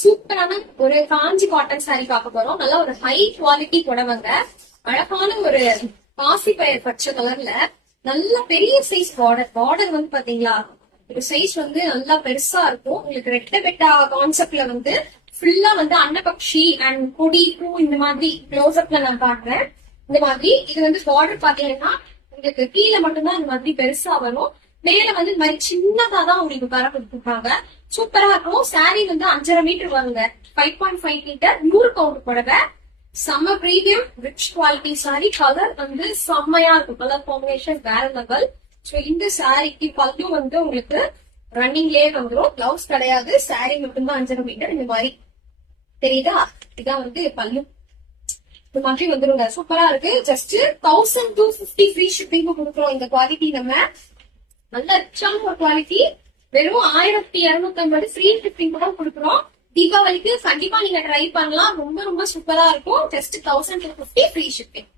சூப்பரான ஒரு காஞ்சி cotton saree பார்க்க போறோம். நல்ல ஒரு ஹை குவாலிட்டி புடவைங்க. அழகான ஒரு காஃபி பயிர் பச்சை கலர்ல நல்ல பெரிய சைஸ் பார்டர் வந்து பாத்தீங்களா, ஒரு சைஸ் வந்து நல்லா பெருசா இருக்கும். உங்களுக்கு ரெட்டை பெட்டா கான்செப்ட்ல வந்து ஃபுல்லா வந்து அன்னபக்ஷி அண்ட் கொடி பூ இந்த மாதிரி க்ளோஸ் அப்ல நான் காட்டுறேன். இந்த மாதிரி இது வந்து பார்டர் பாத்தீங்கன்னா உங்களுக்கு கீழே மட்டும்தான் இந்த மாதிரி பெருசா வரும். மேல வந்து இந்த மாதிரி சின்னதா தான் உங்களுக்கு கரை கொடுத்துருப்பாங்க. சூப்பரா இருக்கும். சாரி வந்து 5.5 மீட்டர் வருங்க. 5.5 மீட்டர் 100 கவுண்ட் புடவை. செம்ம premium rich quality sorry. Colour வந்து செம்மையா இருக்கும். கலர் காம்பினேஷன் வேற லெவல். சோ இந்த சாரிக்கு பல்லு வந்து உங்களுக்கு ரன்னிங்லயே வந்துடும். பிளவுஸ் கிடையாது. சாரி மட்டும்தான் 5.5 மீட்டர். இந்த மாதிரி தெரியுதா? இதான் வந்து பல்லு. இந்த மாதிரி வந்துருங்க. சூப்பரா இருக்கு. ஜஸ்ட் 1250 ஃப்ரீ ஷிப்பிங் கொடுக்குறோம். இந்த குவாலிட்டி நம்ம நல்ல ரிச்சான ஒரு குவாலிட்டி. வெறும் 1250 ஃப்ரீ ஷிப்பிங் கூட கொடுக்குறோம். தீபாவளிக்கு கண்டிப்பா நீங்க ட்ரை பண்ணலாம். ரொம்ப ரொம்ப சூப்பரா இருக்கும். Just 1250 free shipping.